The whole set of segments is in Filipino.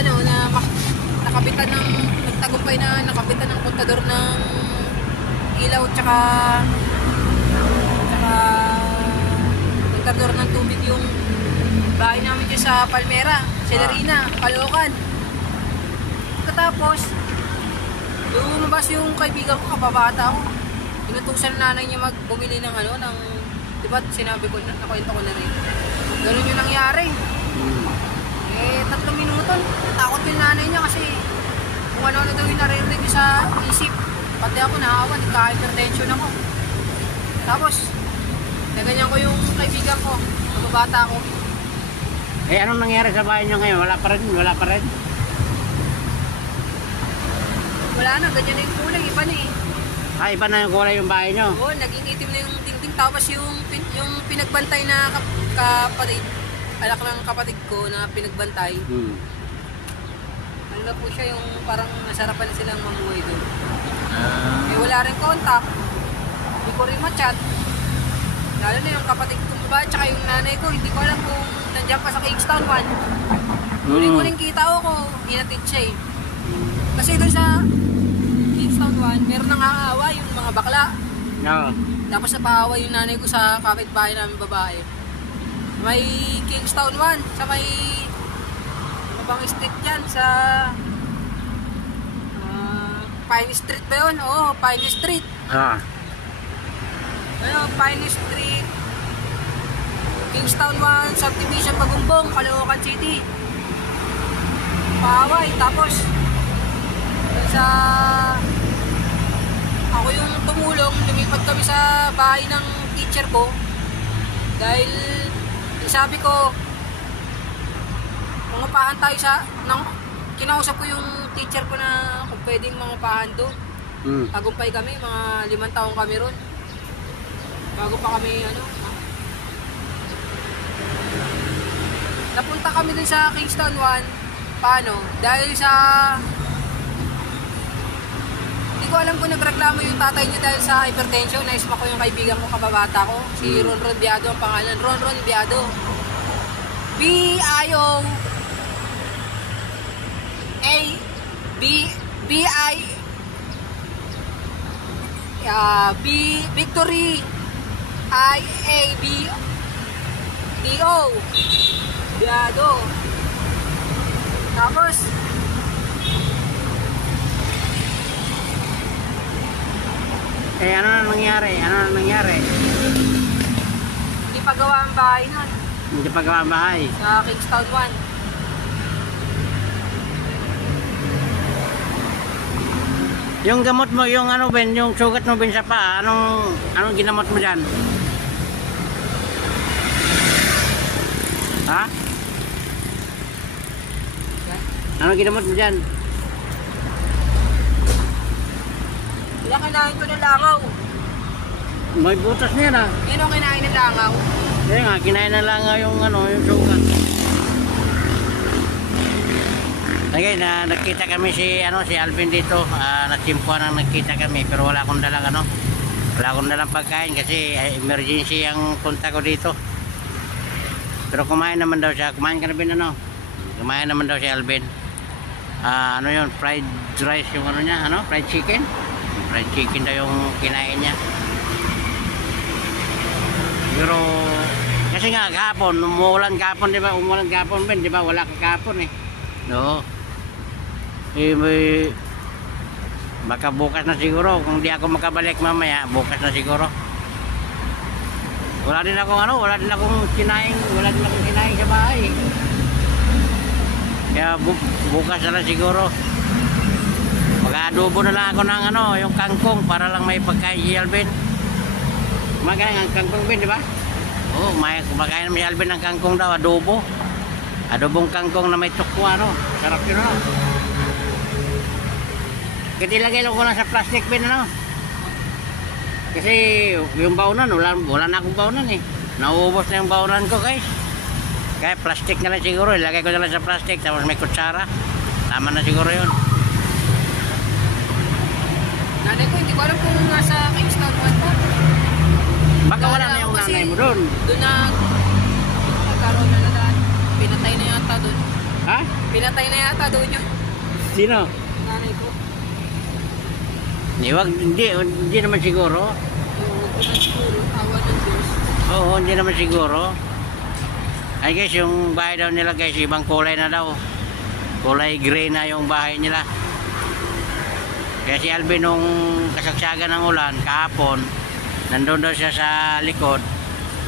ano, nakabitan ng, nagtagumpay na nakabitan ng kontador ng ilaw tsaka kontador ng tubig yung bahay namin dyan sa Palmera, Celerina, Caloocan. Katapos, lumabas yung kaibigan ko, kababata ako. Inutusan na nanay niya bumili ng ano, ng, di ba sinabi ko, nakwento ko na rin. Ganun yung nangyari. Eh, 3 minuto, takot yung nanay niya kasi kung ano daw yung naririnig sa isip. Pati ako nahawa, nagka-hypertension ako. Tapos, naganyan ko yung kaibigan ko, kababata ako. Eh, anong nangyari sa bahay niyo ngayon? Wala pa rin? Wala pa rin? Wala na, ganyan na yung kulay, iba na eh. Ah, iba na yung kulay yung bahay niyo? Oo, naging itim na yung dingding. Tapos yung pinagbantay na kapatid, alak ng kapatid ko na pinagbantay. Ano na po siya, yung parang nasarapan silang mamuhay doon. Eh, wala rin contact. Hindi ko rin ma-chat. Lalo na yung kapatid ko ba, tsaka yung nanay ko, hindi ko alam kung nandiyan pa sa Kingston 1. Huling-huling kita ko, hinatid siya eh. Kasi doon sa Kingston 1, meron nang aawa yung mga bakla. No. Tapos napaawa yung nanay ko sa kapitbahay namin babae. May Kingston 1, sa may Mabang Street dyan, sa Pine Street ba yun? Oo, Pine Street. Ano, Pine Street, Kingston 1, Subdivision, Bagumbong, Caloocan City. Paaway, tapos sa ako yung tumulong, lumipat kami sa bahay ng teacher ko dahil sabi ko mangupahan tayo sa kinausap ko yung teacher ko na kung pwedeng mangupahan doon. Tagumpay kami, mga 5 taon kami ron bago pa kami ano, napunta kami dun sa Kingston 1. Paano? Dahil sa hindi ko alam kung nagreklamo yung tatay niya dahil sa hypertension. Naisma ko yung kaibigan ko, kababata ko, si Ronron Biado ang pangalan. Ronron Biado, B-I-O A B-I Victory I-A-B-D-O Biado. Tapos eh, ano na nangyari? Ano na nangyari? hindi pa gawa ang bahay nun Hindi pa gawa ang bahay? sa Kingston 1. Yung gamot mo, yung ano Ben, yung sugat mo Ben sa paa, anong ginamot mo dyan? Ha? Anong ginamot mo dyan? Kinain ko ng langaw. May butas niya na. Yan ang kinain ng langaw. Kaya nga, kinain na lang yung yung sugat. Okay, nakita kami si Alvin dito. Natsimpuan ang nakita kami pero wala akong dalang pagkain kasi emergency ang punta ko dito. Pero kumain naman daw siya. Kumain ka na Ben ano? Kumain naman daw si Alvin. Ano yun, fried rice yung ano niya, fried chicken. Fried chicken daw yung kinain niya. Pero kasi nga kahapon, umuulan kahapon, di ba? Umuulan kahapon Ben, di ba? Wala ka kahapon eh. No. Baka bukas na siguro kung di ako makabalik mamaya, bukas na siguro. Wala din akong kinain sa bahay. Kaya bukas na lang siguro. Mag-adobo na lang ako ng yung kangkong para lang may pagkain si Alvin. Kumakain ang kangkong Ben, di ba? Oo, kumakain naman si Alvin ng kangkong daw, adobo. Adobong kangkong na may tukwa, sarap yun, Kasi ilagay lang ko lang sa plastic bin, Kasi yung baunan, wala na akong baunan eh. Nauubos na yung baunan ko, guys. Kaya plastic na lang siguro, ilagay ko na lang sa plastic, tapos may kutsara. Tama na siguro yun. Nanay ko, hindi ko alam kung nasa Kingston 1 po. Baka wala na yung nanay mo doon. Doon nagkaroon na daan. Pinatay na yata doon. Ha? Pinatay na yata doon yun. Sino? Nanay ko. Hindi naman siguro. Huwag ko na siguro. Awa ng Diyos. Oo, hindi naman siguro. Ay guys, yung bahay daw nila guys, ibang kulay na daw. Kulay gray na yung bahay nila. Kaya si Alvin nung kasagsagan ng ulan, kahapon, nandun daw siya sa likod.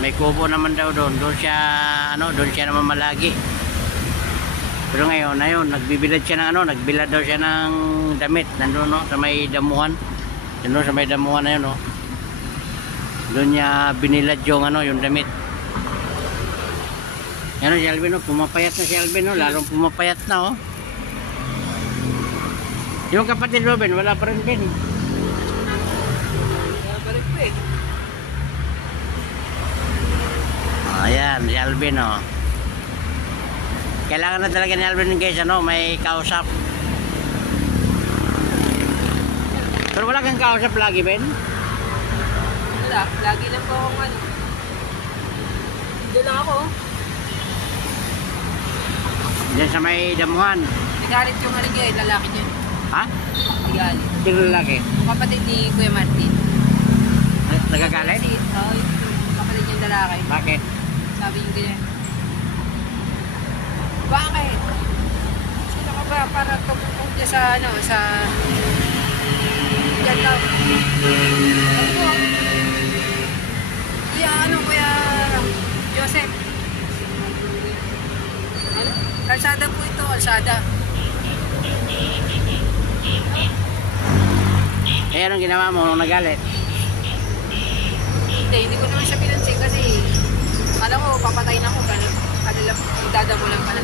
May kubo naman daw doon. Doon siya naman malagi. Pero ngayon, nagbibilad siya ng nagbilad daw siya ng damit. Nandun, no, sa may damuhan. Nandun sa may damuhan na yun, no. Doon niya binilad yung yung damit. Yan si Alvin, no, pumapayat na si Alvin, no, lalong pumapayat na, oh. Yung kapatid Robin, wala pa rin din. Wala pa rin po eh. Ayan, si Alvin, oh. Kailangan na talaga ni Alvin guys, may kausap. Pero wala kang kausap lagi, Ben? Wala, lagi lang po akong Doon lang ako. Diyan sa may damuhan. Nagalit yung lalaki niya. Ha? Nagalit. Sino lalaki? Yung kapatid ni Kuya Martin. Nagagalit? Oo, yung kapatid niyang lalaki. Bakit? Sabi niya ganyan. Bakit? Sino ka ba para tumutok niya sa sa diyan daw. Kuya Joseph. Kalsada po ito, kalsada. Eh, anong ginawa mo nung nagalit? Hindi ko naman siya pinansin kasi kala ko papatayin ako, gano'n. Nagdadamo lang pala.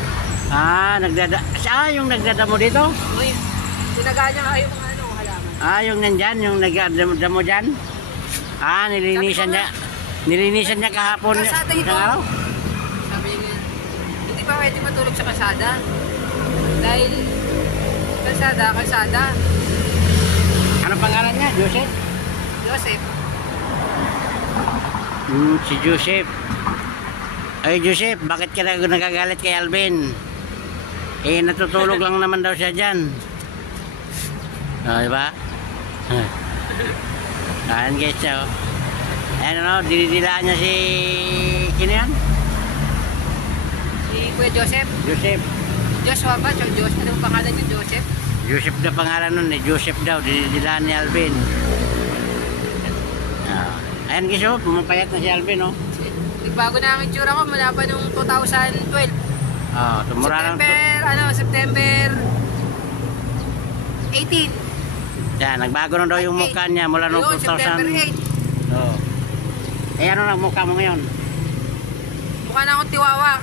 Yung nagdadamo dito? Uy, tinagaan niya ayaw mga halaman. Yung nandyan, yung nagdadamo dyan? Nilinisan niya kahapon. Kalsada ito. Araw? Sabi niya, hindi pa pwede matulog sa kalsada. Dahil kalsada. Ano pangalan niya? Joseph? Joseph. Si Joseph. Ay Joseph, bakit ka nagagalit kay Alvin? Eh, natutulog lang naman daw siya dyan. Diba? Ayan guys, so. Ayan dinidilaan niya si... Sino yan? Si Kuya Joseph. Joseph. Joshua ba? Joseph. Anong pangalan niya? Joseph? Joseph na pangalan nun eh. Joseph daw. Dinidilaan ni Alvin. Ayan guys, pumapayat na si Alvin, oh. Bago na ang itsura ko mula pa nung 2012. Tumura lang. September 18. Yan, nagbago na daw yung mukha niya mula nung 2000. September 8. Eh, ano na mukha mo ngayon? Mukha na akong tiwawa.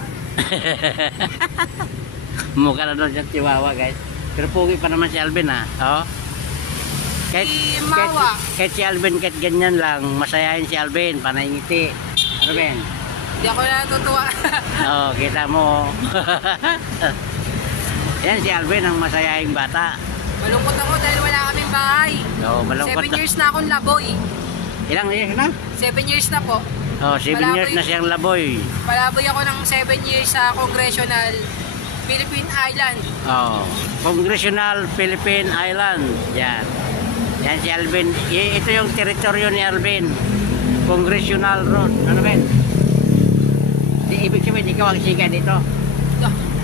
Mukha na daw siya tiwawa, guys. Pero pugi pa naman si Alvin, ha? Kahit si Alvin, kahit ganyan lang, masayahin si Alvin, panay ngiti. Ano, Ben? Hindi ako natutuwa. Kita mo. Yan si Alvin, ang masayahing bata. Malungkot ako dahil wala kaming bahay. Malungkot 7 years na akong laboy. Ilang years na? 7 years na po. 7 years na siyang laboy. Palaboy ako ng 7 years sa Congressional Philippine Island. Congressional Philippine Island. Yan si Alvin. Ito yung teritoryo ni Alvin. Congressional Road. Ano, Ben? Ibig sabihin, ikaw ang siga dito?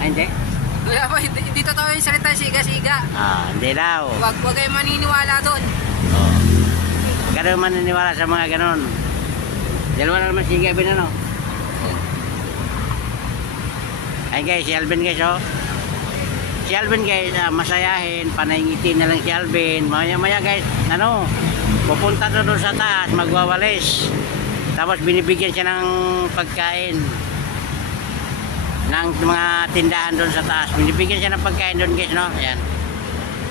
Hindi? Wala po, hindi totoo yung salita siga-siga. Hindi daw. Huwag kayong maniniwala doon. Huwag ka daw maniniwala sa mga ganon. Dalawa na naman siga, Ben, ano? Ay guys, si Alvin guys, Si Alvin guys, masayahin, panayngiti na lang si Alvin. Maya guys, pupunta doon sa taas, magwawalis. Tapos binibigyan siya ng pagkain ng mga tindahan doon sa taas. Binibigyan siya ng pagkain doon guys, Ayan.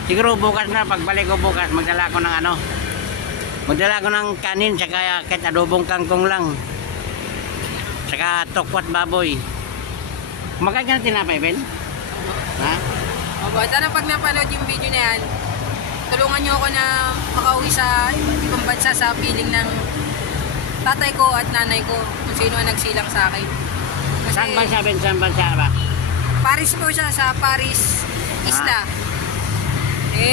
Siguro bukas na, pagbalik ko bukas, magdala ko ng kanin, saka kahit adobong kangkong lang. Saka tokwat baboy. Kumakain ka ng tinapay, Ben? Ha? Sana pag napanood yung video na yan, tulungan nyo ako na makauwi sa ibang bansa sa piling ng tatay ko at nanay ko kung sino ang nagsilang sa akin. Kasi, saan bansa, Ben? Saan bansa ba? Paris po siya, sa Paris Isla.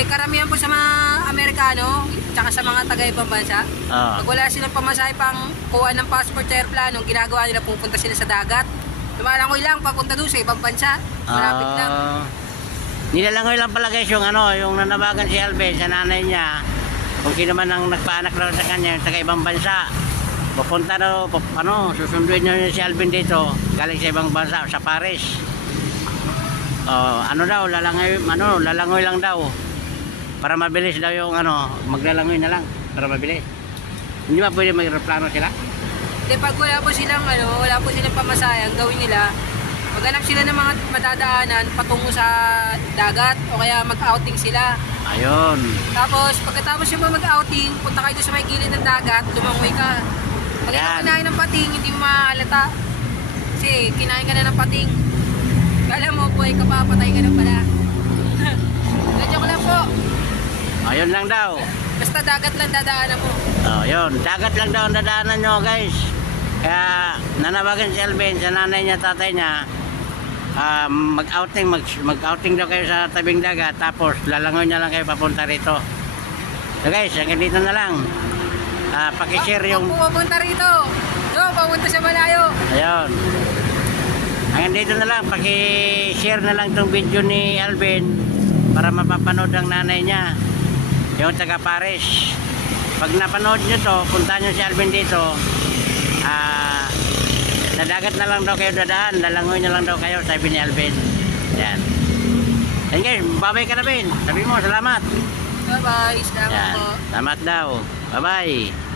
Karamihan po sa mga Amerikano, tsaka sa mga taga-ibang bansa, pag wala silang pamasahe pang kuha ng passport sa airplano, ginagawa nila, pupunta sila sa dagat. Lumalangoy lang, papunta doon sa ibang bansa. Malapit lang. Nilalangoy lang pala guys yung yung nanabagan si Alvin sa nanay niya. Kung sino man ang nagpaanak raw sa kanya, yung taga-ibang bansa. Pupunta daw, susunduin niyo si Alvin dito, galing sa ibang bansa, sa Paris. Lalangoy lang daw. Para mabilis daw yung maglalangoy na lang para mabilis. Hindi ba pwede mag-replano sila? Hindi, pag wala po silang pamasahe, ang gawin nila, maghanap sila ng mga madadaanan patungo sa dagat o kaya mag-outing sila. Ayun. Tapos pagkatapos yung mag-outing, punta kayo sa may gilid ng dagat, lumangoy ka. Pag ikaw kinain ng pating, hindi mo mahalata. Kasi kinain ka na ng pating. Kala mo po, kapapatay ka na pala. Medyo ko lang po. Ayun lang daw. Basta dagat lang dadaanan mo. Ayun, dagat lang daw ang dadaanan nyo guys. Kaya nanabagan si Alvin sa nanay niya, tatay niya, mag-outing daw kayo sa tabing dagat, tapos lalangoy niya lang kayo papunta rito. So guys, hanggang dito na lang. Pakishare yung... Pupunta rito. Papunta sa malayo. Ayun. Hanggang dito na lang, pakishare na lang itong video ni Alvin para mapapanood ang nanay niya, yung taga Paris. Pag napanood nyo to, punta nyo si Alvin dito, sa dagat na lang daw kayo dadaan, lalangoy na lang daw kayo, sabi ni Alvin. Yan. And guys, babay ka na, Ben. Sabi mo, salamat. Bye-bye. Salamat po. Salamat daw. Bye-bye.